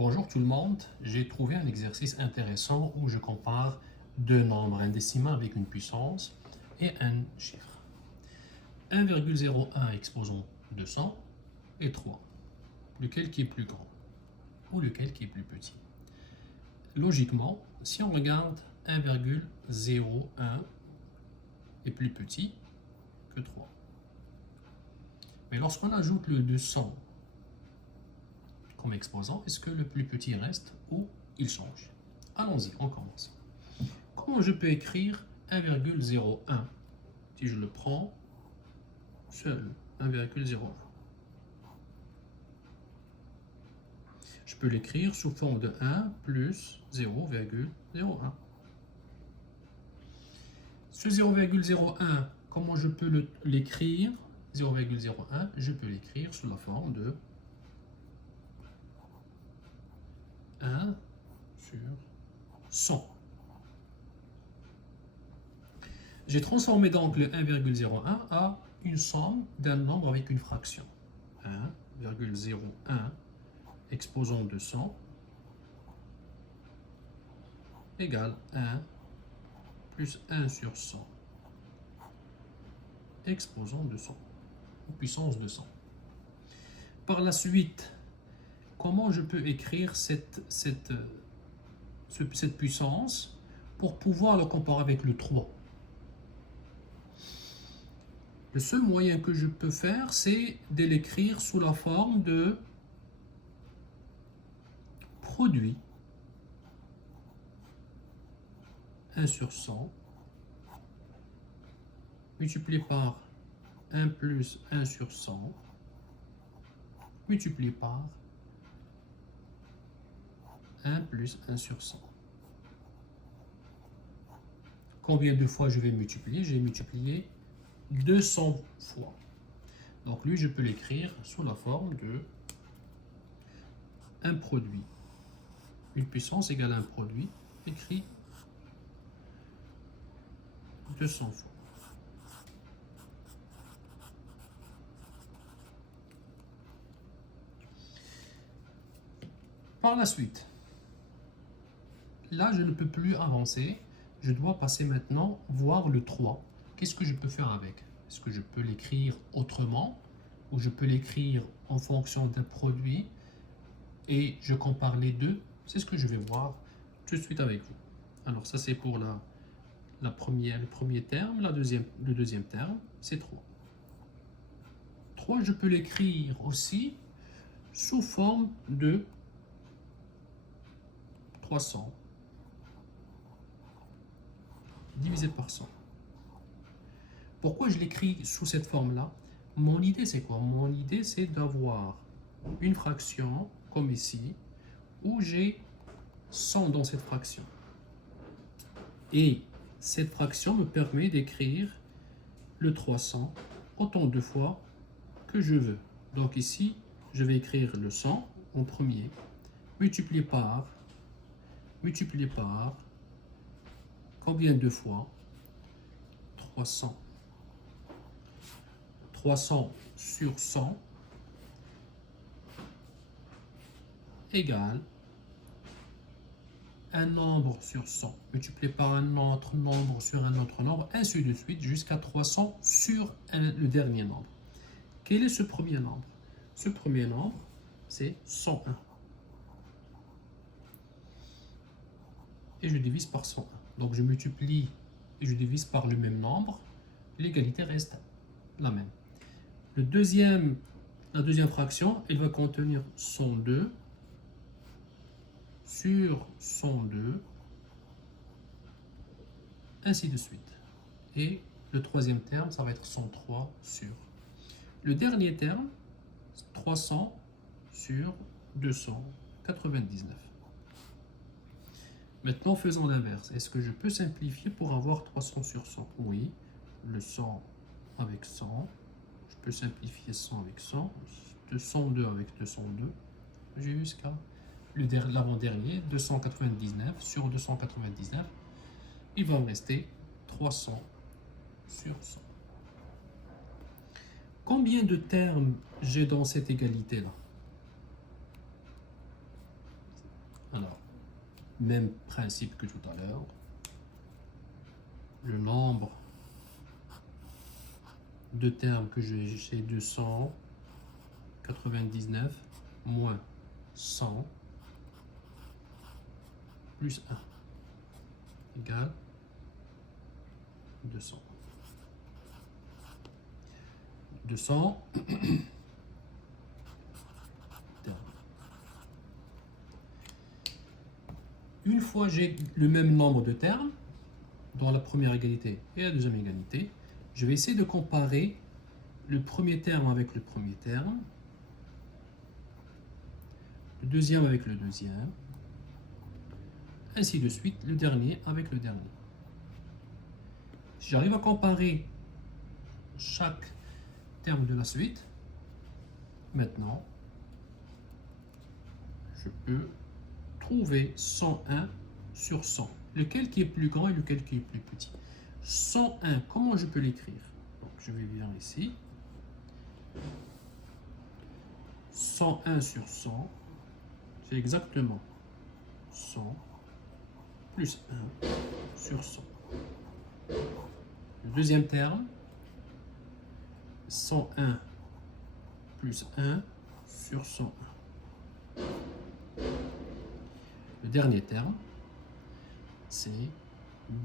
Bonjour tout le monde, j'ai trouvé un exercice intéressant où je compare deux nombres, un décimal avec une puissance et un chiffre. 1,01 exposant 200 et 3. Lequel qui est plus grand ou lequel qui est plus petit? Logiquement, si on regarde 1,01 est plus petit que 3. Mais lorsqu'on ajoute le 200 comme exposant, est-ce que le plus petit reste ou il change? Allons-y, on commence. Comment je peux écrire 1,01 si je le prends seul? 1,01. Je peux l'écrire sous forme de 1 plus 0,01. Ce 0,01, comment je peux l'écrire? 0,01, je peux l'écrire sous la forme de 1 sur 100. J'ai transformé donc le 1,01 à une somme d'un nombre avec une fraction. 1,01 exposant 200 égale 1 plus 1 sur 100 exposant 200, ou puissance 200. Par la suite, comment je peux écrire cette puissance pour pouvoir le comparer avec le 3? Le seul moyen que je peux faire, c'est de l'écrire sous la forme de produit 1 sur 100 multiplié par 1 plus 1 sur 100 multiplié par 1 plus 1 sur 100. Combien de fois je vais multiplier? Je vais multiplier 200 fois. Donc lui, je peux l'écrire sous la forme de un produit. Une puissance égale un produit écrit 200 fois. Par la suite, là, je ne peux plus avancer. Je dois passer maintenant voir le 3. Qu'est-ce que je peux faire avec? Est-ce que je peux l'écrire autrement ou je peux l'écrire en fonction d'un produit et je compare les deux? C'est ce que je vais voir tout de suite avec vous. Alors ça, c'est pour le premier terme. Le deuxième terme, c'est 3. 3, je peux l'écrire aussi sous forme de 300 divisé par 100. Pourquoi je l'écris sous cette forme-là? Mon idée, c'est quoi? Mon idée, c'est d'avoir une fraction, comme ici, où j'ai 100 dans cette fraction. Et cette fraction me permet d'écrire le 300 autant de fois que je veux. Donc ici, je vais écrire le 100 en premier, multiplié par, combien de fois? 300. 300 sur 100 égale un nombre sur 100 multiplié par un autre nombre sur un autre nombre, ainsi de suite, jusqu'à 300 sur le dernier nombre. Quel est ce premier nombre? Ce premier nombre, c'est 101. Et je divise par 101. Donc je multiplie et je divise par le même nombre. L'égalité reste la même. La deuxième fraction, elle va contenir 102 sur 102, ainsi de suite. Et le troisième terme, ça va être 103 sur. Le dernier terme, 300 sur 299. Maintenant, faisons l'inverse. Est-ce que je peux simplifier pour avoir 300 sur 100? Oui. Le 100 avec 100. Je peux simplifier 100 avec 100. 202 avec 202. Jusqu'à l'avant-dernier, 299 sur 299. Il va me rester 300 sur 100. Combien de termes j'ai dans cette égalité-là? Alors, même principe que tout à l'heure. Le nombre de termes que j'ai, c'est 299 moins 100 plus 1 égale 200. 200 termes. Une fois j'ai le même nombre de termes dans la première égalité et la deuxième égalité, je vais essayer de comparer le premier terme avec le premier terme, le deuxième avec le deuxième, ainsi de suite, le dernier avec le dernier. Si j'arrive à comparer chaque terme de la suite, maintenant, je peux trouver 101 sur 100. Lequel qui est plus grand et lequel qui est plus petit. 101, comment je peux l'écrire? Donc, je vais venir ici. 101 sur 100, c'est exactement 100 plus 1 sur 100. Le deuxième terme, 101 plus 1 sur 101. Le dernier terme, c'est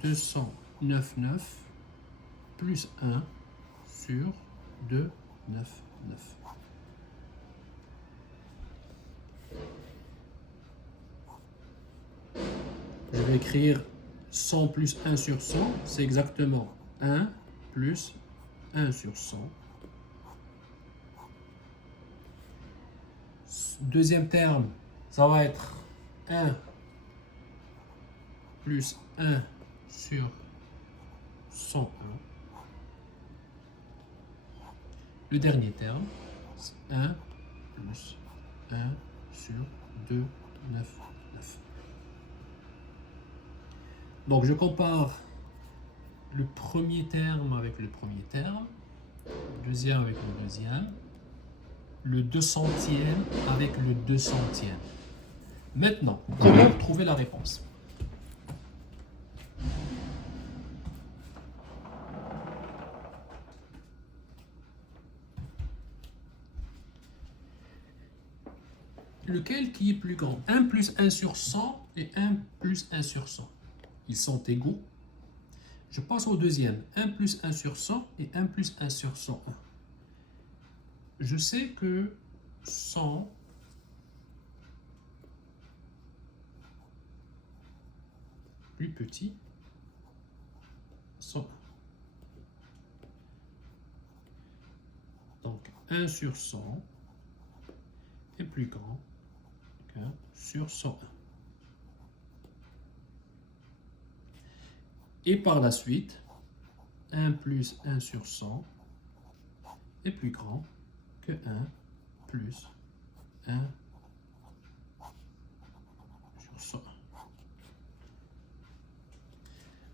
299 plus 1 sur 299. Je vais écrire 100 plus 1 sur 100, c'est exactement 1 plus 1 sur 100. Deuxième terme, ça va être 1 plus 1 sur 101. Le dernier terme, c'est 1 plus 1 sur 299. Donc je compare le premier terme avec le premier terme, le deuxième avec le deuxième, le 200e avec le 200e. Maintenant, comment trouver la réponse? Lequel qui est plus grand? 1 plus 1 sur 100 et 1 plus 1 sur 100. Ils sont égaux. Je passe au deuxième. 1 plus 1 sur 100 et 1 plus 1 sur 101. Je sais que 100 plus petit, 101. Donc 1 sur 100 est plus grand qu'un sur 101. Et par la suite, 1 plus 1 sur 100 est plus grand que 1 plus 1 sur 100.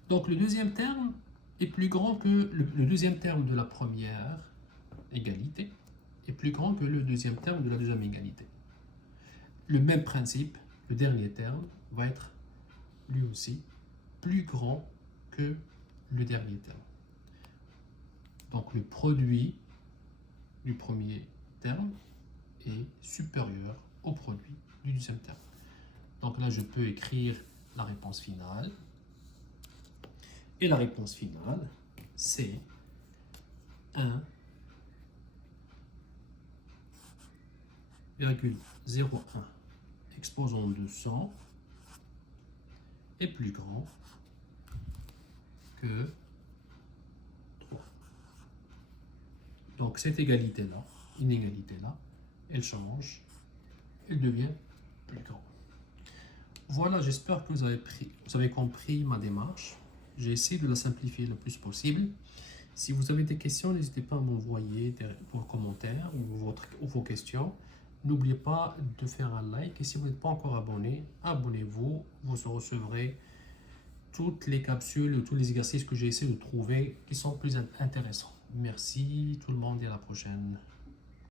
Donc le deuxième terme est plus grand que le deuxième terme de la première égalité est plus grand que le deuxième terme de la deuxième égalité. Le même principe, le dernier terme va être lui aussi plus grand que le dernier terme. Donc le produit du premier terme est supérieur au produit du deuxième terme. Donc là, je peux écrire la réponse finale. Et la réponse finale, c'est 1,01 exposant 200 est plus grand que 3. Donc cette égalité-là, inégalité-là, elle change, elle devient plus grande. Voilà, j'espère que vous avez compris ma démarche. J'ai essayé de la simplifier le plus possible. Si vous avez des questions, n'hésitez pas à m'envoyer vos commentaires ou vos questions. N'oubliez pas de faire un like et si vous n'êtes pas encore abonné, abonnez-vous. Vous recevrez toutes les capsules ou tous les exercices que j'ai essayé de trouver qui sont plus intéressants. Merci tout le monde et à la prochaine.